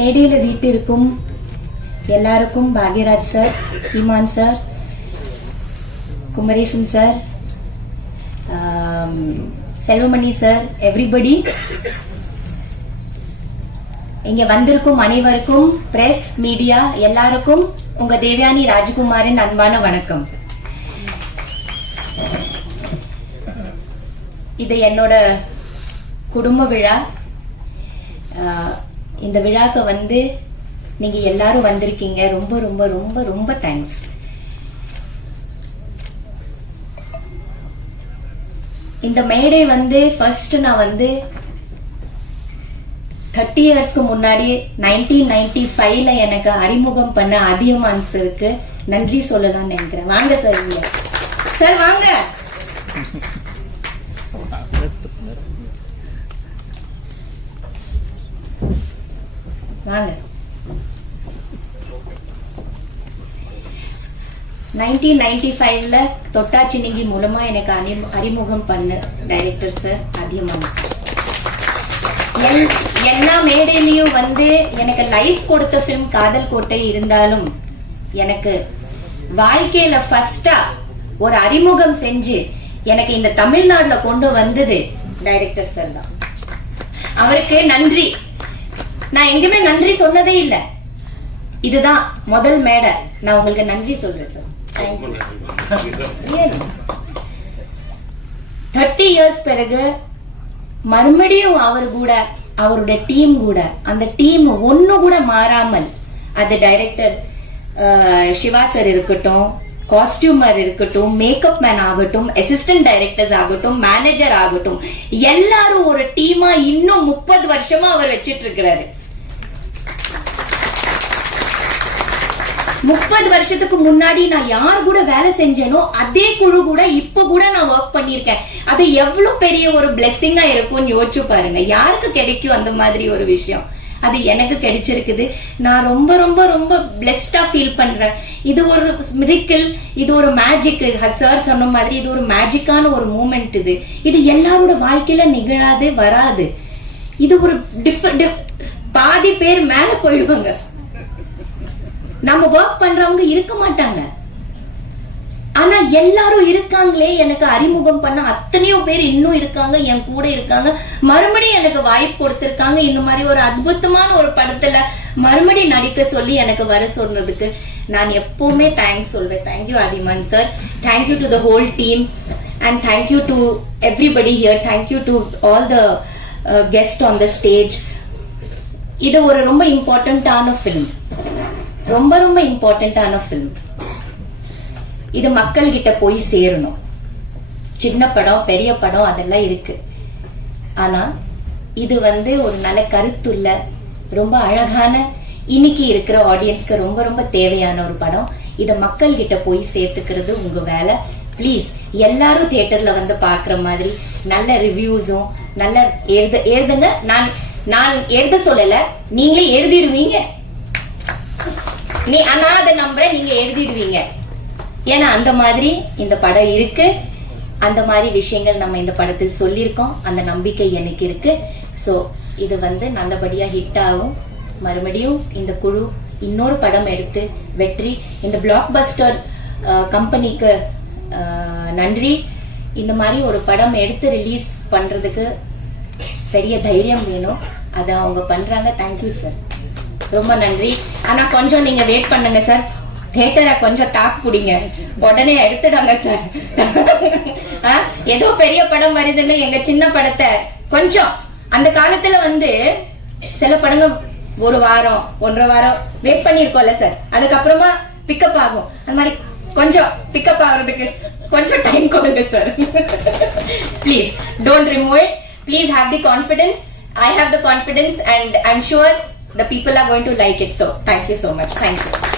மேடையில வீட்டிற்கும் எல்லாருக்கும் Bhagyaraj sir, Seeman sir, Kumaresan sir, Selvamani sir, everybody, இங்க வந்திருக்கும் அனைவருக்கும், பிரஸ் மீடியா எல்லாருக்கும் உங்க தேவயானி ராஜகுமாரின் அன்பான வணக்கம். இது என்னோட குடும்ப விழா. இந்த விழாக்கு வந்து நீங்க எல்லாரும் வந்திருக்கீங்க. ரொம்ப ரொம்ப ரொம்ப ரொம்ப தேங்க்ஸ். இந்த மேடை வந்து ஃபர்ஸ்ட் நான் வந்து 30 இயர்ஸ்க்கு முன்னாடி 1995ல எனக்கு அறிமுகம் பண்ண அதியமான் சாருக்கு நன்றி சொல்லலாம்னு நினைக்கிறேன். வாங்க சார், இங்க சார் வாங்க. வாங்க. 1995ல தொட்டாச்சினிங்கி மூலமா எனக்கு அறிமுகம் பண்ண டைரக்டர் சார் அதியமான் சார். எல்லா மேடையிலயும் வந்து எனக்கு லைஃப் கொடுத்த பிலிம் காதல் கோட்டை இருந்தாலும் எனக்கு வாழ்க்கையில ஃபர்ஸ்டா ஒரு அறிமுகம் செஞ்சு எனக்கு இந்த தமிழ்நாடுல கொண்டு வந்தது டைரக்டர் சார் தான். அவருக்கு நன்றி. நான் எங்குமே நன்றி சொன்னதே இல்ல. இதுதான் முதல் மேடை. நான் உங்களுக்கு நன்றி சொல்றேன் சார். 30 இயர்ஸ் பிறகு மறுபடியும் அவர் கூட, அவருடைய டீம் கூட, அந்த டீம் ஒண்ணு கூட மாறாமல், அது டைரக்டர் சிவா சார் இருக்கட்டும், காஸ்டியூமர் இருக்கட்டும், மேக்கப் மேன் ஆகட்டும், அசிஸ்டன்ட் டைரக்டர்ஸ் ஆகட்டும், மேனேஜர் ஆகட்டும், எல்லாரும் ஒரு டீமா இன்னும் 30 வருஷமா அவர் வச்சிட்டு இருக்கிறாரு. 30 வருஷத்துக்கு முன்னாடி நான் யார் கூட வேலை செஞ்சேனோ அதே குழு கூட இப்ப கூட நான் ஒர்க் பண்ணிருக்கேன். அது எவ்வளவு பெரிய ஒரு பிளெஸிங்கா இருக்கும்னு யோசிச்சு பாருங்க. யாருக்கு கிடைக்கும் அந்த மாதிரி ஒரு விஷயம்? அது எனக்கு கிடைச்சிருக்குது. நான் ரொம்ப ரொம்ப ரொம்ப பிளெஸ்டா ஃபீல் பண்றேன். இது ஒரு மிராக்கிள், இது ஒரு மேஜிக். சார் சொன்ன மாதிரி இது ஒரு மேஜிக்கான ஒரு மூமெண்ட். இது எல்லாரோட வாழ்க்கையில நிகழாது, வராது. இது ஒரு பாதி பேர் மேல போயிடுவாங்க. நம்ம ஒர்க் பண்றவங்க இருக்க மாட்டாங்க. ஆனா எல்லாரும் இருக்காங்களே, எனக்கு அறிமுகம் பண்ண அத்தனையோ பேர் இன்னும் இருக்காங்க, என் கூட இருக்காங்க. மறுபடியும் எனக்கு வாய்ப்பு கொடுத்திருக்காங்க. இந்த மாதிரி ஒரு அற்புதமான ஒரு படத்துல மறுபடியும் நடிக்க சொல்லி எனக்கு வர சொன்னதுக்கு நான் எப்பவுமே தேங்க்ஸ் சொல்வேன். Thank you Athiyaman sir. Thank you to the whole team and thank you to everybody here. Thank you to all the guest on the stage. இது ஒரு ரொம்ப இம்பார்ட்டன்டான பிலிம். ரொம்ப ரொம்ப இம்பார்ட்டன்டான பிலிம். இது மக்கள் கிட்ட போய் சேரணும். சின்ன படம், பெரிய படம் அதெல்லாம் இருக்கு. ஆனா இது வந்து ஒரு நல்ல கருத்துள்ள, ரொம்ப அழகான, இன்னைக்கு இருக்கிற ஆடியன்ஸ்க்கு ரொம்ப ரொம்ப தேவையான ஒரு படம். இத மக்கள் கிட்ட போய் சேர்த்துக்கிறது உங்க வேலை. பிளீஸ் எல்லாரும் தியேட்டர்ல வந்து பாக்குற மாதிரி நல்ல ரிவ்யூஸும் நல்ல எழுதுங்க. நான் எழுத சொல்லல, நீங்களே எழுதிடுவீங்க. நான் அதை நம்புறேன், நீங்க எழுதிடுவீங்க. ஏன்னா அந்த மாதிரி இந்த படம் இருக்கு. அந்த மாதிரி விஷயங்கள் நம்ம இந்த படத்தில் சொல்லியிருக்கோம். அந்த நம்பிக்கை எனக்கு இருக்கு. சோ இது வந்து நல்லபடியா ஹிட் ஆகும். மறுபடியும் இந்த குழு இன்னொரு படம் எடுத்து வெற்றி. இந்த பிளாக் பஸ்டர் கம்பெனிக்கு நன்றி. இந்த மாதிரி ஒரு படம் எடுத்து ரிலீஸ் பண்றதுக்கு பெரிய தைரியம் வேணும். அதை அவங்க பண்றாங்க. தேங்க்யூ சார், ரொம்ப நன்றி. ஆனா கொஞ்சம் நீங்க வெயிட் பண்ணுங்க சார். தியேட்டரை கொஞ்சம் தாக்கு பிடிங்க, உடனே எடுத்துடாங்க சார். ஏதோ பெரிய படம் வருதுன்னு எங்க சின்ன படத்தை கொஞ்சம், அந்த காலத்துல வந்து சில படங்க ஒரு வாரம் 1.5 வாரம் வெயிட் பண்ணிருக்கோம்ல சார், அதுக்கப்புறமா பிக்கப் ஆகும். அந்த மாதிரி கொஞ்சம் பிக்கப் ஆகுறதுக்கு கொஞ்சம் டைம் கொடுங்க sir. Please don't remove it. Please have the confidence. I have the confidence and I'm sure the people are going to like it. So thank you so much. Thank you.